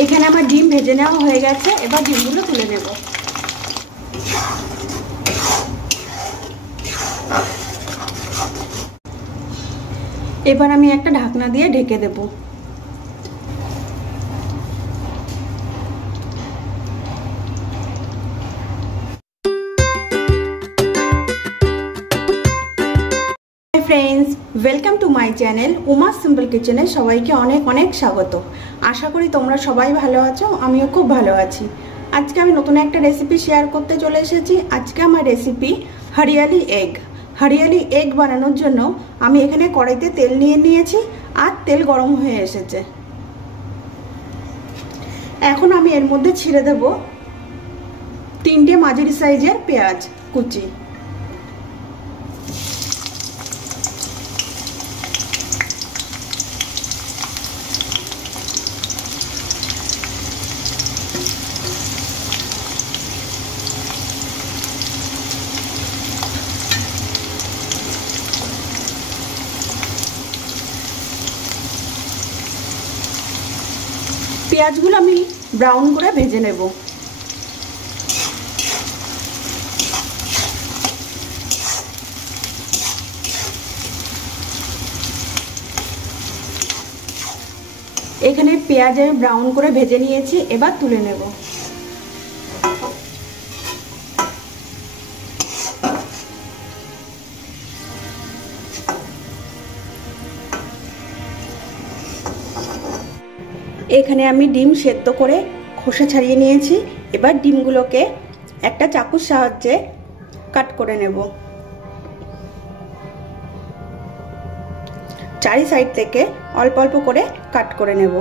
এখানে আমার ডিম ভেজে নেওয়া হয়ে গেছে, এবার ডিমগুলো তুলে নেব। এবার আমি একটা ঢাকনা দিয়ে ঢেকে দেব। Friends welcome to my channel Uma's simple किचेने सबाइके अनेक अनेक स्वागत। आशा करी तोमरा सबाई भालो आछो, आमिओ खूब भालो आछि। आज के आमि नतुन एकटा रेसिपि शेयर करते चले एसेछि। आज के आमार रेसिपि हरियाली एग। हरियाली एग बानानोर जोन्नो आमि एखाने कड़ाइते तेल निये नियेछि आर तेल गरम हये एसेছে। এখন আমি এর মধ্যে ছিঁড়ে দেব 3টে মাঝারি সাইজের পেঁয়াজ কুচি। পেঁয়াজগুলো আমি ব্রাউন করে ভেজে নেব। এখানে পেঁয়াজ আমি ব্রাউন করে ভেজে নিয়েছি, এবার তুলে নেব। এখানে আমি ডিম সেদ্ধ করে খোসা ছাড়িয়ে নিয়েছি। এবার ডিমগুলোকে একটা চাকুর সাহায্যে কাট করে নেব। চারি সাইড থেকে অল্প অল্প করে কাট করে নেব।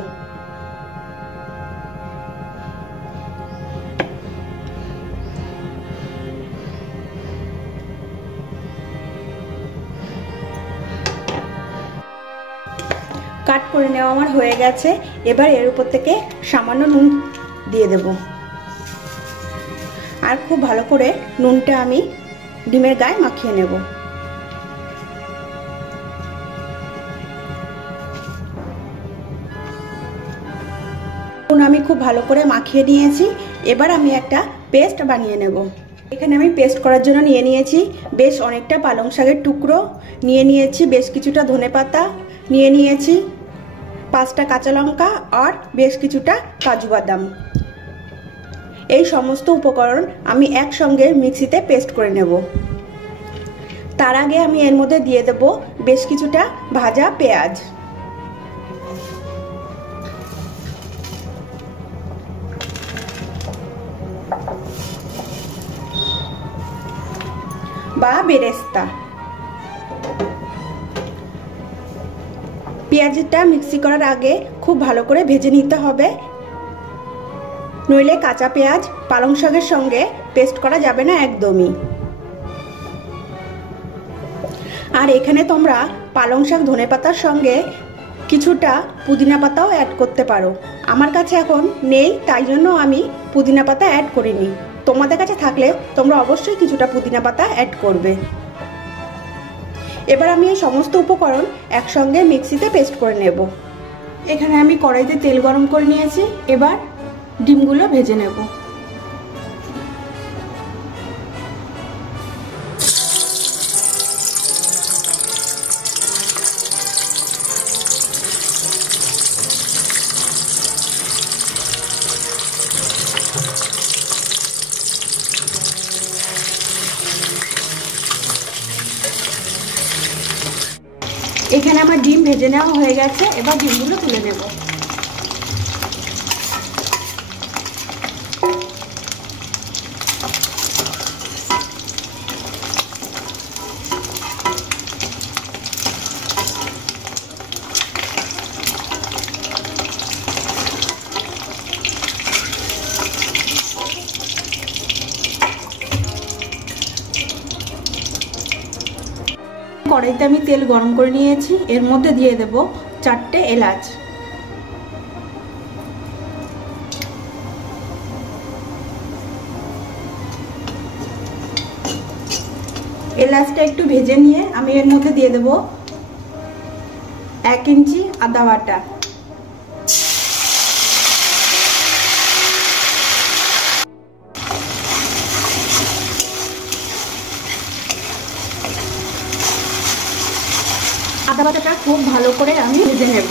কাট করে নেওয়া আমার হয়ে গেছে। এবার এর উপর থেকে সামান্য নুন দিয়ে দেব আর খুব ভালো করে নুনটা আমি ডিমের গায়ে মাখিয়ে নেব। নুন আমি খুব ভালো করে মাখিয়ে নিয়েছি। এবার আমি একটা পেস্ট বানিয়ে নেব। এখানে আমি পেস্ট করার জন্য নিয়ে নিয়েছি বেশ অনেকটা পালং শাকের টুকরো, নিয়ে নিয়েছি বেশ কিছুটা ধনেপাতা, নিয়ে নিয়েছি 5টা কাঁচা লঙ্কা আর বেশ কিছুটা কাজু বাদাম। এই সমস্ত উপকরণ আমি একসঙ্গে মিক্সিতে পেস্ট করে নেব। তার আগে আমি এর মধ্যে দিয়ে দেব বেশ কিছুটা ভাজা পেঁয়াজ। বা বেরেস্তা। পেঁয়াজটা মিক্সি করার আগে খুব ভালো করে ভেজে নিতে হবে, নইলে কাঁচা পেঁয়াজ পালং শাকের সঙ্গে পেস্ট করা যাবে না একদমই। আর এখানে তোমরা পালং শাক ধনেপাতার সঙ্গে কিছুটা পুদিনা পাতাও অ্যাড করতে পারো। আমার কাছে এখন নেই, তাই জন্য আমি পুদিনা পাতা অ্যাড করিনি। তোমাদের কাছে থাকলে তোমরা অবশ্যই কিছুটা পুদিনা পাতা অ্যাড করবে। এবার আমি এই সমস্ত উপকরণ একসঙ্গে মিক্সিতে পেস্ট করে নেব। এখানে আমি কড়াইতে তেল গরম করে নিয়েছি। এবার ডিমগুলো ভেজে নেব। এখানে আমার ডিম ভেজে নেওয়া হয়ে গেছে, এবার ডিমগুলো তুলে নেব। কড়াইতে আমি তেল গরম করে নিয়েছি, এর মধ্যে দিয়ে দেব 4টে এলাচ। এলাচটা একটু ভেজে নিয়ে আমি এর মধ্যে দিয়ে দেব 1 ইঞ্চি আদা বাটা। ভালো করে আমি ভেজে নেব।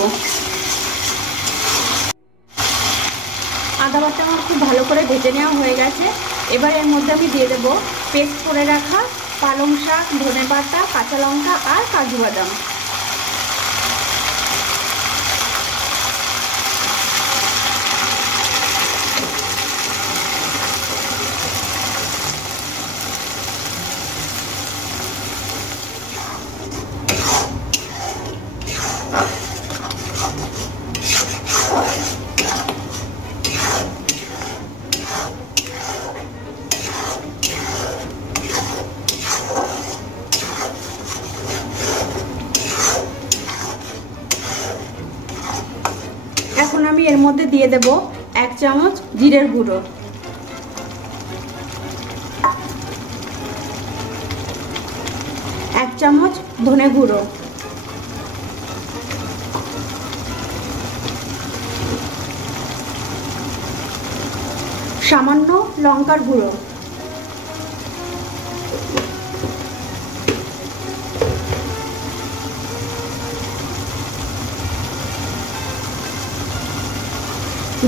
আদা বাটা আমার খুব ভালো করে ভেজে নেওয়া হয়ে গেছে। এবার এর মধ্যে আমি দিয়ে দেব পেস্ট করে রাখা পালং শাক, ধনেপাতা, কাঁচা লঙ্কা আর কাজু বাদাম। এখন আমি এর মধ্যে দিয়ে দেব 1 চামচ জিরের গুঁড়ো, 1 চামচ ধনে গুঁড়ো, সামান্য লঙ্কার গুঁড়ো,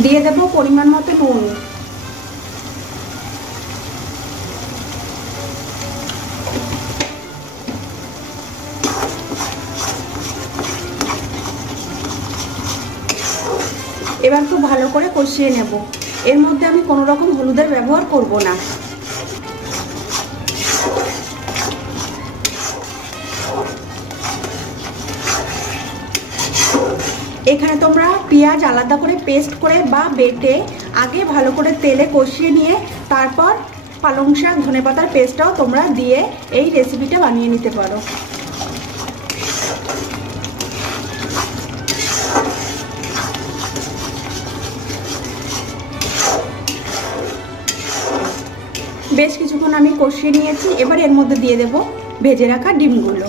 দিয়ে দেব পরিমাণ মতো নুন। এবার খুব ভালো করে কষিয়ে নেব। এর মধ্যে আমি কোনো রকম হলুদের ব্যবহার করব না। এখানে তোমরা পেঁয়াজ আলাদা করে পেস্ট করে বা বেটে আগে ভালো করে তেলে কষিয়ে নিয়ে তারপর পালং শাক, ধনেপাতার পেস্টটাও তোমরা দিয়ে এই রেসিপিটা বানিয়ে নিতে পারো। বেশ কিছুক্ষণ আমি কষিয়ে নিয়েছি। এবার এর মধ্যে দিয়ে দেব ভেজে রাখা ডিমগুলো।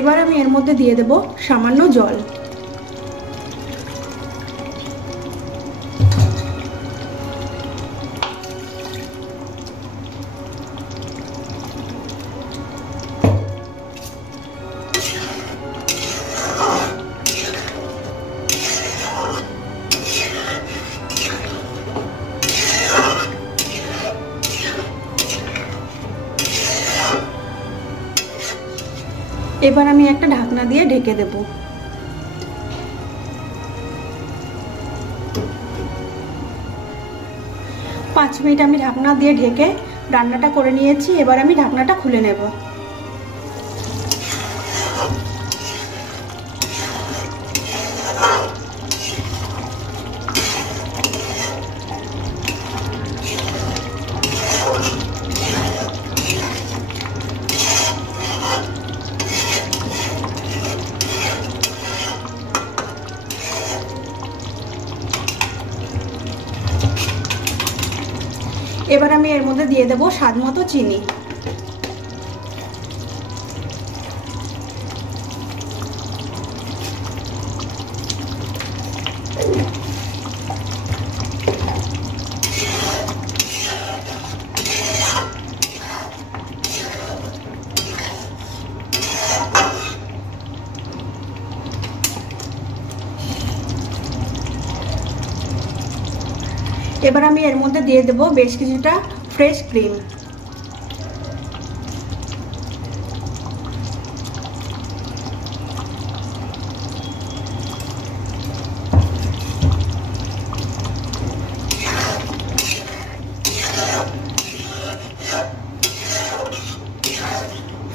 এবার আমি এর মধ্যে দিয়ে দেব সামান্য জল। এবার আমি একটা ঢাকনা দিয়ে ঢেকে দেব। 5 মিনিট আমি ঢাকনা দিয়ে ঢেকে রান্নাটা করে নিয়েছি। এবার আমি ঢাকনাটা খুলে নেব। এবার আমি এর মধ্যে দিয়ে দেব স্বাদ মতো চিনি। এবার আমি এর মধ্যে দিয়ে দেব বেশ কিছুটা ফ্রেশ ক্রিম।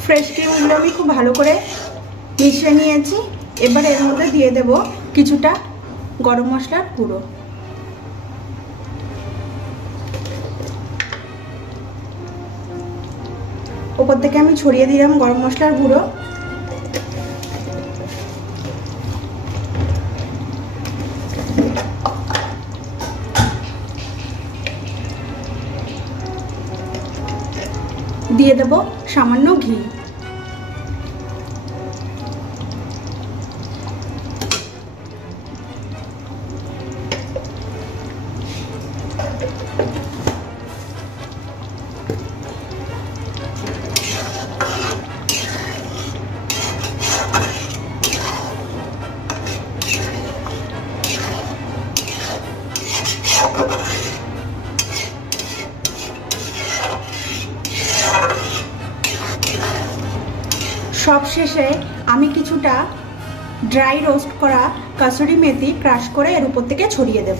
ফ্রেশ ক্রিমগুলো আমি খুব ভালো করে মিশিয়ে নিয়েছি। এবার এর মধ্যে দিয়ে দেব কিছুটা গরম মশলার গুঁড়ো। উপর থেকে আমি ছড়িয়ে দিলাম গরম মশলার গুঁড়ো। দিয়ে দেব সামান্য ঘি। সবশেষে আমি কিছুটা ড্রাই রোস্ট করা কাসুরি মেথি ক্রাশ করে এর উপর থেকে ছড়িয়ে দেব।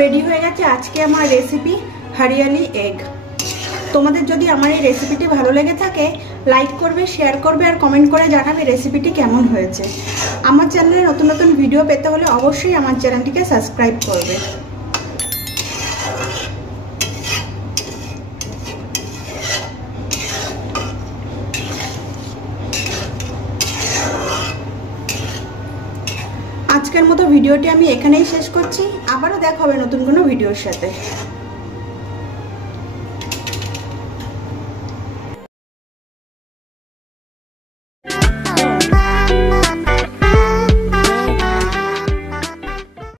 রেডি হয়ে গেছে আজকে আমার রেসিপি হরিয়ালি এগ। তোমাদের যদি আমার এই রেসিপিটি ভালো লেগে থাকে লাইক করবে, শেয়ার করবে আর কমেন্ট করে জানাবে রেসিপিটি কেমন হয়েছে। আমার চ্যানেলে নতুন নতুন ভিডিও পেতে হলে অবশ্যই আমার চ্যানেলটিকে সাবস্ক্রাইব করবে। আজকের মতো ভিডিওটি আমি এখানেই শেষ করছি। আবারও দেখা হবে নতুন কোনো ভিডিওর সাথে।